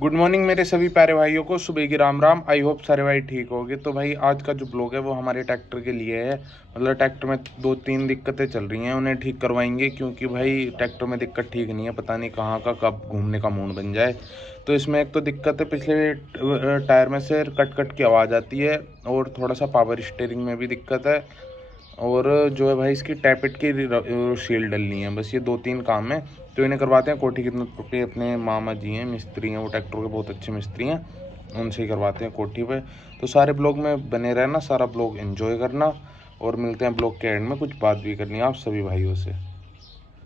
Good morning मेरे सभी प्यारे भाइयों को, सुबह की राम राम। आई होप सारे भाई ठीक होंगे। तो भाई आज का जो ब्लॉग है वो हमारे ट्रैक्टर के लिए है। मतलब ट्रैक्टर में दो तीन दिक्कतें चल रही हैं, उन्हें ठीक करवाएंगे क्योंकि भाई ट्रैक्टर में दिक्कत ठीक नहीं है, पता नहीं कहाँ का कब घूमने का मूड बन जाए। तो इसमें एक तो दिक्कत है, पिछले टायर में से कट कट की आवाज़ आती है, और थोड़ा सा पावर स्टीयरिंग में भी दिक्कत है, और जो है भाई इसकी टैपेट की सील डलनी है। बस ये दो तीन काम है, तो इन्हें करवाते हैं कोठी खिदमत पे। अपने मामा जी हैं, मिस्त्री हैं, वो ट्रैक्टर के बहुत अच्छे मिस्त्री हैं, उनसे ही करवाते हैं कोठी पे। तो सारे ब्लॉग में बने रहना, सारा ब्लॉग एंजॉय करना, और मिलते हैं ब्लॉग के एंड में। कुछ बात भी करनी है आप सभी भाइयों से।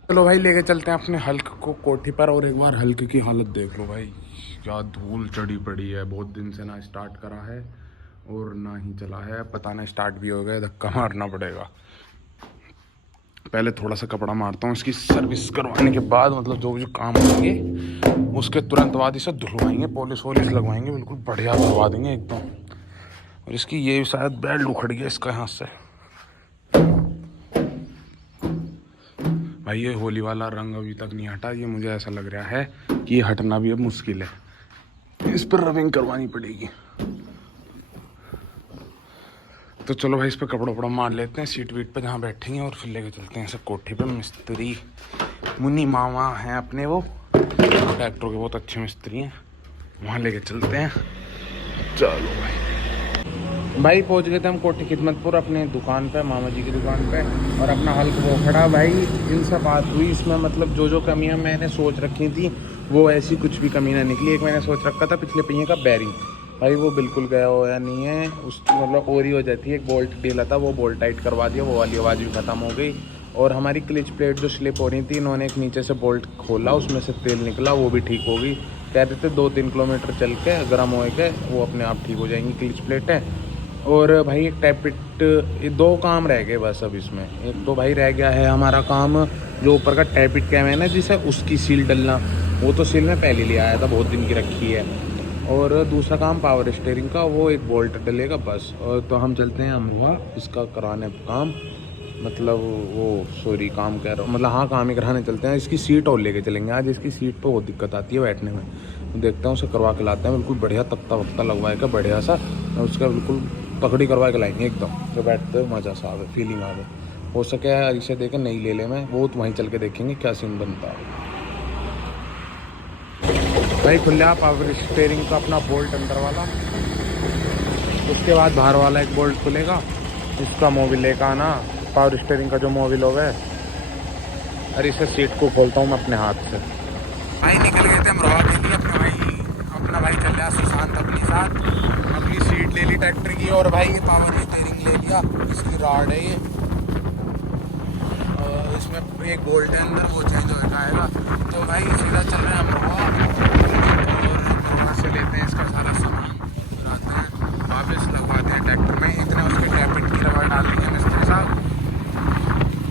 चलो भाई लेके चलते हैं अपने हल्क को कोठी पर, और एक बार हल्क की हालत देख लो भाई, क्या धूल चढ़ी पड़ी है। बहुत दिन से ना स्टार्ट करा है और ना ही चला है, पता नहीं स्टार्ट भी हो गया, धक्का मारना पड़ेगा। पहले थोड़ा सा कपड़ा मारता हूँ इसकी सर्विस करवाने के बाद, मतलब जो भी काम होंगे उसके तुरंत बाद इसे धुलवाएंगे, पॉलिश वॉलिश लगवाएंगे, बिल्कुल बढ़िया करवा देंगे एकदम। और इसकी ये शायद बेल्ट उखड़ गया इसका यहाँ से। भाई ये होली वाला रंग अभी तक नहीं हटा, ये मुझे ऐसा लग रहा है कि ये हटना भी अब मुश्किल है, इस पर रबिंग करवानी पड़ेगी। तो चलो भाई इस पर कपड़ा वपड़ा मार लेते हैं सीट वीट पे जहाँ बैठेंगे, और फिर लेके चलते हैं सब कोठी पे। मिस्त्री मुन्नी मामा हैं अपने, वो ट्रैक्टर के बहुत अच्छे मिस्त्री हैं, वहाँ लेके चलते हैं। चलो भाई पहुंच गए थे हम कोठी खिदमतपुर अपने दुकान पे, मामा जी की दुकान पे, और अपना हल्क वो खड़ा। भाई इनसे बात हुई, इसमें मतलब जो कमियां मैंने सोच रखी थी वो ऐसी कुछ भी कमी ना निकली। एक मैंने सोच रखा था पिछले पहिए का बैरिंग, भाई वो बिल्कुल गया हो या नहीं है, उसकी मतलब ओरी हो जाती है। एक बोल्ट ढीला था, वो बोल्ट टाइट करवा दिया, वो वाली आवाज़ भी ख़त्म हो गई। और हमारी क्लिच प्लेट जो स्लिप हो रही थी, इन्होंने एक नीचे से बोल्ट खोला, उसमें से तेल निकला, वो भी ठीक हो गई। कह रहे थे 2-3 किलोमीटर चल के गर्म हो के वो अपने आप ठीक हो जाएंगी क्लिच प्लेटें। और भाई एक टैपिट, दो काम रह गए बस अब इसमें। एक तो भाई रह गया है हमारा काम, जो ऊपर का टैपिट कैम है ना जिसे, उसकी सील डलना। वो तो सील में पहले ले आया था, बहुत दिन की रखी है। और दूसरा काम पावर स्टीयरिंग का, वो एक बोल्ट डलेगा बस। और तो हम चलते हैं अमरुआ इसका कराने काम, मतलब वो सॉरी काम कह रहा हूँ, मतलब हाँ काम ही कराने चलते हैं। इसकी सीट और लेके चलेंगे आज, इसकी सीट पे बहुत दिक्कत आती है बैठने में। तो देखता हूँ उसे करवा के लाते हैं, बिल्कुल बढ़िया तख्ता वख्ता लगवाएगा बढ़िया सा, और उसका बिल्कुल पकड़ी करवा के लाएंगे एकदम, तो बैठते हुए मज़ा सा आवे, फीलिंग आवे। हो सके इसे देखे नहीं ले ले मैं, वो तो वहीं चल के देखेंगे क्या सीन बनता है। भाई खुला पावर स्टीयरिंग का अपना बोल्ट अंदर वाला, उसके बाद बाहर वाला एक बोल्ट खुलेगा, इसका मोबिल एक आना, पावर स्टीयरिंग का जो मोबिल हो गया। अरे इसे सीट को खोलता हूँ मैं अपने हाथ से। भाई निकल गए थे हम रोहा के लिए, अपना भाई चल रहा सुशांत अपने साथ, अपनी सीट ले ली ट्रैक्टर की, और भाई पावर स्टीयरिंग ले लिया, इसकी राड है ये, इसमें एक बोल्ट है अंदर, वो चेंज हो जाएगा। तो भाई सीधा चल रहे हैं हम रोहा, और वहाँ से लेते हैं इसका सारा सामान, लाते हैं वापस लगवाते हैं ट्रैक्टर में। इतने उसके टैपिट की रबड़ डाल दी है मिस्त्री साहब,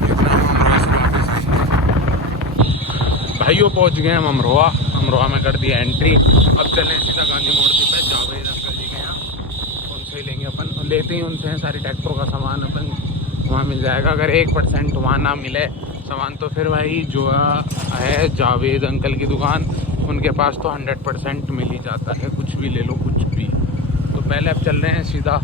इतना हम अमरोहा से वापस आएंगे। भाइयों पहुँच गए हम अमरोहा, अमरोहा में कर दिया एंट्री। अब चलें सीधा गांधी मोड़ पे, जावेद अंकल जी के यहाँ, उनसे ही लेंगे अपन, लेते ही उनसे हैं सारी ट्रैक्टरों का सामान अपन, वहाँ मिल जाएगा। अगर 1% वहाँ ना मिले सामान, तो फिर भाई जो है जावेद अंकल की दुकान, उनके पास तो 100% मिल ही जाता है, कुछ भी ले लो कुछ भी। तो पहले अब चल रहे हैं सीधा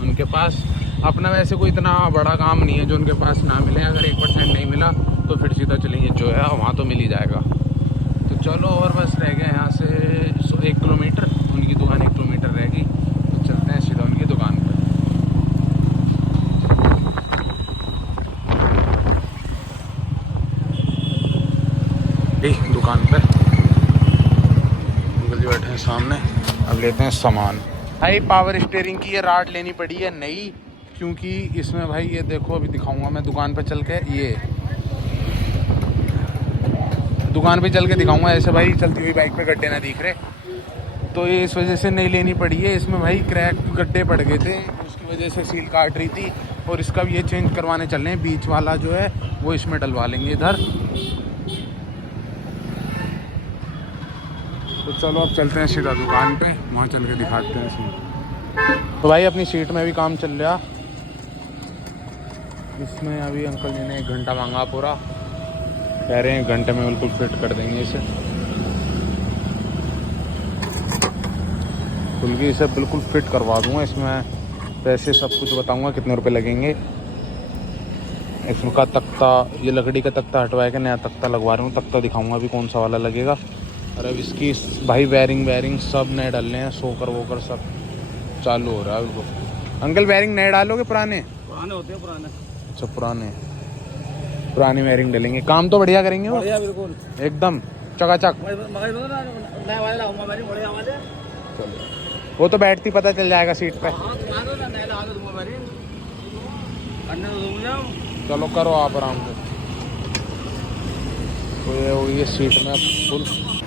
उनके पास। अपना वैसे कोई इतना बड़ा काम नहीं है जो उनके पास ना मिले, अगर 1% नहीं मिला तो फिर सीधा चलेंगे जो है वहाँ तो मिल ही जाएगा। तो चलो, और बस रह गया यहाँ से 1 किलोमीटर, उनकी दुकान 1 किलोमीटर रहेगी, तो चलते हैं सीधा उनकी दुकान पर। दुकान पे अंकल जी बैठे हैं सामने, अब लेते हैं सामान। भाई पावर स्टीयरिंग की ये राड लेनी पड़ी है नई, क्योंकि इसमें भाई ये देखो, अभी दिखाऊंगा मैं दुकान पे चल के, ये दुकान पे चल के दिखाऊंगा, ऐसे भाई चलती हुई बाइक पे गड्ढे ना दिख रहे, तो ये इस वजह से नई लेनी पड़ी है। इसमें भाई क्रैक गड्ढे पड़ गए थे, उसकी वजह से सील काट रही थी, और इसका भी ये चेंज करवाने चल रहे हैं, बीच वाला जो है वो इसमें डलवा लेंगे इधर। तो चलो अब चलते हैं सीधा दुकान पे, वहाँ चल के दिखाते हैं इसमें। तो भाई अपनी सीट में भी काम चल रहा, इसमें अभी अंकल जी ने 1 घंटा मांगा पूरा, कह रहे हैं 1 घंटे में बिल्कुल फिट कर देंगे इसे। खुल गई। इसे बिल्कुल फिट करवा दूँगा, इसमें पैसे सब कुछ बताऊँगा कितने रुपए लगेंगे। इसका तख्ता, ये लकड़ी का तख्ता हटवाया के नया तख्ता लगवा रहा हूँ। तख्ता दिखाऊँगा अभी कौन सा वाला लगेगा। और अब इसकी भाई वायरिंग सब नए डालने हैं, सोकर वोकर सब चालू हो रहा है बिल्कुल। अंकल वायरिंग नए डालोगे पुराने? पुराने होते हैं पुराने। अच्छा पुरानी वायरिंग डालेंगे। काम तो बढ़िया करेंगे वो, बढ़िया बिल्कुल एकदम चकाचक। चलो वो तो बैठती पता चल जाएगा सीट पे। चलो करो आप आराम से। तो ये सीट में फुल,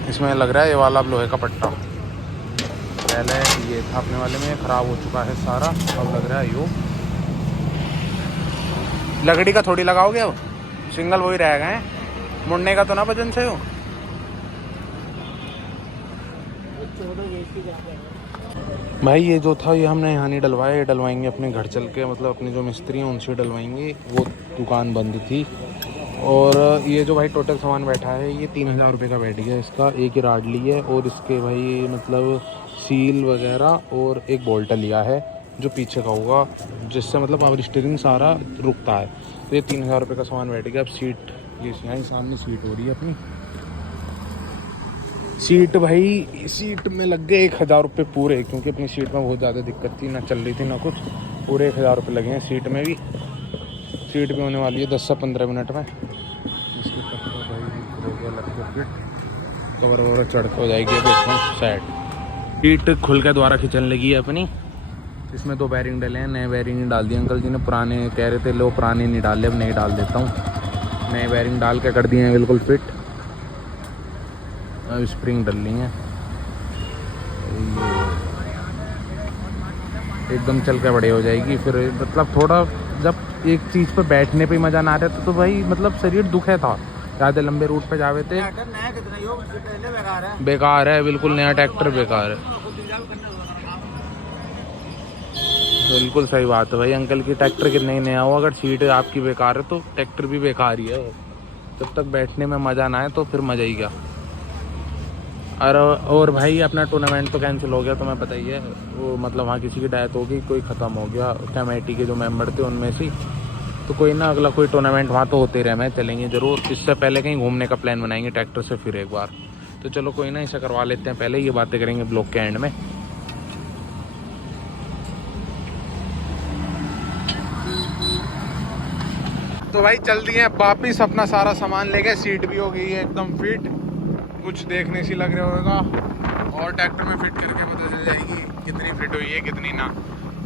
इसमें लग रहा है ये वाला अब लोहे का पट्टा। पहले ये था अपने वाले में, ख़राब हो चुका है सारा। अब लग रहा है यो लकड़ी का थोड़ी लगाओगे, अब सिंगल वही रहेगा है। मुड़ने का तो ना वजन से हो। भाई ये जो था ये हमने यहाँ नहीं डलवाया, ये डलवाएंगे अपने घर चल के, मतलब अपने जो मिस्त्री हैं उनसे डलवाएंगे। वो दुकान बंद थी। और ये जो भाई टोटल सामान बैठा है ये 3000 रुपये का बैठ गया इसका। एक ही राड ली है और इसके भाई मतलब सील वगैरह और एक बोल्ट लिया है जो पीछे का होगा, जिससे मतलब पावर स्टीयरिंग सारा रुकता है। तो ये 3000 रुपये का सामान बैठ गया। अब सीट, ये यहाँ सामने सीट हो रही है अपनी सीट। भाई सीट में लग गए 1000 रुपये पूरे, क्योंकि अपनी सीट में बहुत ज़्यादा दिक्कत थी, ना चल रही थी ना कुछ। पूरे 1000 रुपये लगे हैं सीट में भी। सीट भी होने वाली है 10 से 15 मिनट में। इसके भाई हो गया लग के फिट, कवर ववर चढ़ के हो जाएगी अब एकदम सेट। सीट खुल के दोबारा खिंचने लगी है अपनी। इसमें 2 बैरिंग डले हैं, नए बैरिंग डाल दिए अंकल जी ने। पुराने कह रहे थे लो पुराने नहीं डाले, अब नए डाल देता हूँ। नए बैरिंग डाल के कर दिए हैं बिल्कुल फिट। अब स्प्रिंग डल रही हैं एकदम, चल के बड़े हो जाएगी फिर। मतलब थोड़ा जब एक चीज़ पे बैठने पे मज़ा ना आ रहा था तो भाई मतलब शरीर दुखे था। ज़्यादा लंबे रूट पे जावे थे। बेकार है बिल्कुल, नया ट्रैक्टर बेकार है। बिल्कुल सही बात है भाई अंकल की। ट्रैक्टर कितना ही नया हो, अगर सीट आपकी बेकार है तो ट्रैक्टर भी बेकार ही है। जब तक बैठने में मज़ा ना आए तो फिर मज़ा ही क्या। और भाई अपना टूर्नामेंट तो कैंसिल हो गया, तुम्हें पता ही है। वो मतलब वहाँ किसी की डेथ हो गई, कोई ख़त्म हो गया कमेटी के जो मेंबर थे उनमें से। तो कोई ना अगला कोई टूर्नामेंट वहाँ तो होते रहे, मैं चलेंगे ज़रूर। इससे पहले कहीं घूमने का प्लान बनाएंगे ट्रैक्टर से फिर एक बार। तो चलो कोई ना, इसे करवा लेते हैं पहले, ये बातें करेंगे ब्लॉग के एंड में। तो भाई चल दिए वापिस, अपना सारा सामान ले गए। सीट भी हो गई है एकदम फिट, कुछ देखने से लग रहा होगा। और ट्रैक्टर में फिट करके पता चल जाएगी कितनी फिट हुई है कितनी ना।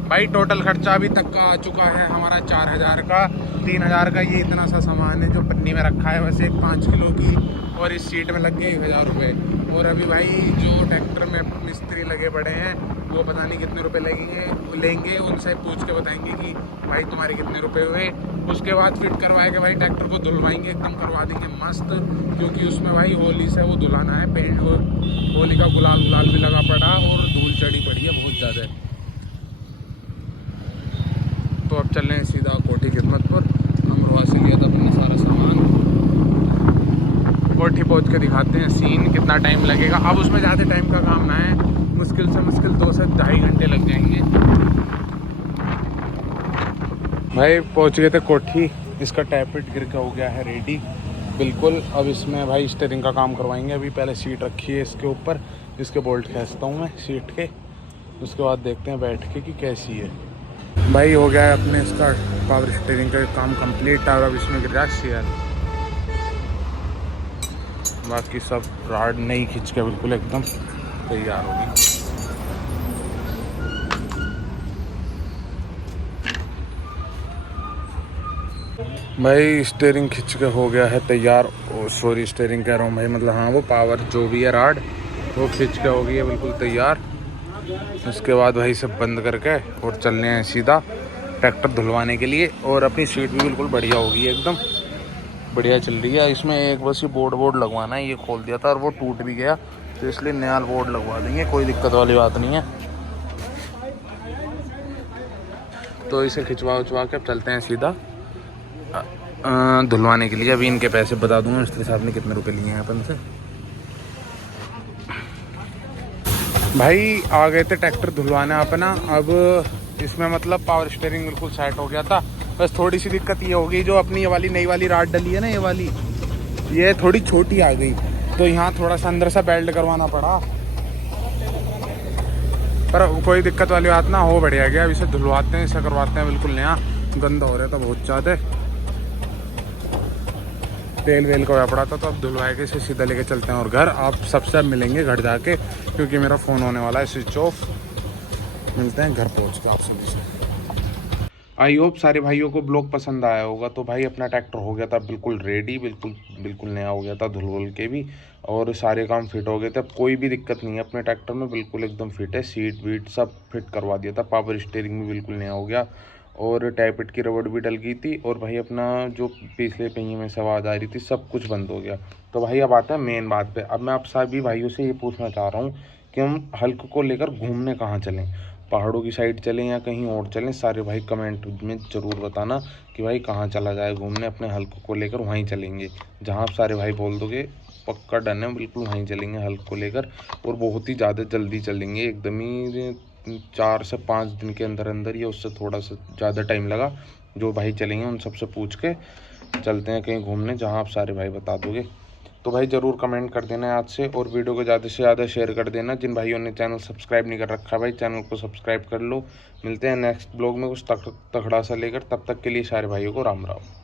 भाई टोटल खर्चा अभी तक का आ चुका है हमारा 4000 का। 3000 का ये इतना सा सामान है जो पन्नी में रखा है, वैसे 5 किलो की। और इस सीट में लग गए 1000 रुपये। और अभी भाई जो ट्रैक्टर में मिस्त्री लगे पड़े हैं वो पता नहीं कितने रुपए लेंगे। उनसे पूछ के बताएंगे कि भाई तुम्हारे कितने रुपए हुए। उसके बाद फिट करवाए के भाई ट्रैक्टर को धुलवाएंगे, एकदम करवा देंगे मस्त। क्योंकि उसमें भाई होली से वो धुलाना है, पेंट होली का गुलाल भी लगा पड़ा और धूल चढ़ी पड़ी है बहुत ज़्यादा। तो अब चल रहे हैं सीधा कोठी खिदमतपुर। अमरोहा से लिया था अपने सारा सामान। कोठी पहुँच के दिखाते हैं सीन, कितना टाइम लगेगा। अब उसमें ज़्यादा टाइम का काम ना है, मुश्किल से मुश्किल 2 से 2.5 घंटे लग जाएंगे। भाई पहुंच गए थे कोठी। इसका टैपिट गिर के हो गया है रेडी बिल्कुल। अब इसमें भाई स्टीयरिंग का काम करवाएंगे। अभी पहले सीट रखी है इसके ऊपर, इसके बोल्ट खींचता हूँ मैं सीट के। उसके बाद देखते हैं बैठ के कि कैसी है। भाई हो गया है अपने इसका पावर स्टीयरिंग का काम कंप्लीट। और अब इसमें गिर रहा है सीएल। बाकी सब राड नहीं खींच के बिल्कुल एकदम तैयार होगी। भाई स्टीयरिंग खींच के हो गया है तैयार। सॉरी स्टीयरिंग कह रहा हूँ भाई, मतलब हाँ वो पावर जो भी है राड वो खींच के हो गई है बिल्कुल तैयार। उसके बाद भाई सब बंद करके और चलने हैं सीधा ट्रैक्टर धुलवाने के लिए। और अपनी सीट भी बिल्कुल बढ़िया होगी, एकदम बढ़िया चल रही है। इसमें एक बस ये बोर्ड लगवाना है, ये खोल दिया था और वो टूट भी गया, तो इसलिए नया बोर्ड लगवा देंगे, कोई दिक्कत वाली बात नहीं है। तो इसे खिंचवा उचवा के अब चलते हैं सीधा धुलवाने के लिए। अभी इनके पैसे बता दूंगा, इसके साथ में कितने रुपए लिए हैं अपन से। भाई आ गए थे ट्रैक्टर धुलवाने अपना। अब इसमें मतलब पावर स्टीयरिंग बिल्कुल सेट हो गया था। बस थोड़ी सी दिक्कत ये होगी, जो अपनी ये वाली नई वाली राड डली है ना, ये वाली ये थोड़ी छोटी आ गई, तो यहाँ थोड़ा सा अंदर से बेल्ट करवाना पड़ा। पर कोई दिक्कत वाली बात ना हो, बढ़िया गया। अब इसे धुलवाते हैं, इसे करवाते हैं बिल्कुल नया। गंदा हो रहा था बहुत ज़्यादा, तेल वेल का पड़ा था, तो अब धुलवाए के इसे सीधा लेके चलते हैं और घर। आप सबसे मिलेंगे घर जाके, क्योंकि मेरा फ़ोन होने वाला है स्विच ऑफ। मिलते हैं घर पहुँच के आपसे भी। आई होप सारे भाइयों को ब्लॉग पसंद आया होगा। तो भाई अपना ट्रैक्टर हो गया था बिल्कुल रेडी, बिल्कुल बिल्कुल नया हो गया था, धुल वुल के भी, और सारे काम फिट हो गए थे। अब कोई भी दिक्कत नहीं है अपने ट्रैक्टर में, बिल्कुल एकदम फिट है। सीट वीट सब फिट करवा दिया था, पावर स्टीयरिंग भी बिल्कुल नया हो गया, और टाइपिट की रबड़ भी डल गई थी। और भाई अपना जो पिछले पहिए में से आवाज़ आ रही थी, सब कुछ बंद हो गया। तो भाई अब आता है मेन बात पे। अब मैं आप सभी भाइयों से ये पूछना चाह रहा हूँ कि हम हल्क को लेकर घूमने कहाँ चलें, पहाड़ों की साइड चलें या कहीं और चलें। सारे भाई कमेंट में ज़रूर बताना कि भाई कहाँ चला जाए घूमने। अपने हल्क को लेकर वहीं चलेंगे, जहाँ आप सारे भाई बोल दोगे पक्का डन है, बिल्कुल वहीं चलेंगे हल्क को लेकर। और बहुत ही ज़्यादा जल्दी चलेंगे, एकदम ही 4 से 5 दिन के अंदर अंदर, या उससे थोड़ा सा ज़्यादा टाइम लगा। जो भाई चलेंगे उन सबसे पूछ के चलते हैं कहीं घूमने, जहाँ आप सारे भाई बता दोगे। तो भाई ज़रूर कमेंट कर देना आज से, और वीडियो को ज़्यादा से ज़्यादा शेयर कर देना। जिन भाइयों ने चैनल सब्सक्राइब नहीं कर रखा भाई, चैनल को सब्सक्राइब कर लो। मिलते हैं नेक्स्ट ब्लॉग में कुछ तगड़ा सा लेकर, तब तक के लिए सारे भाइयों को राम राम।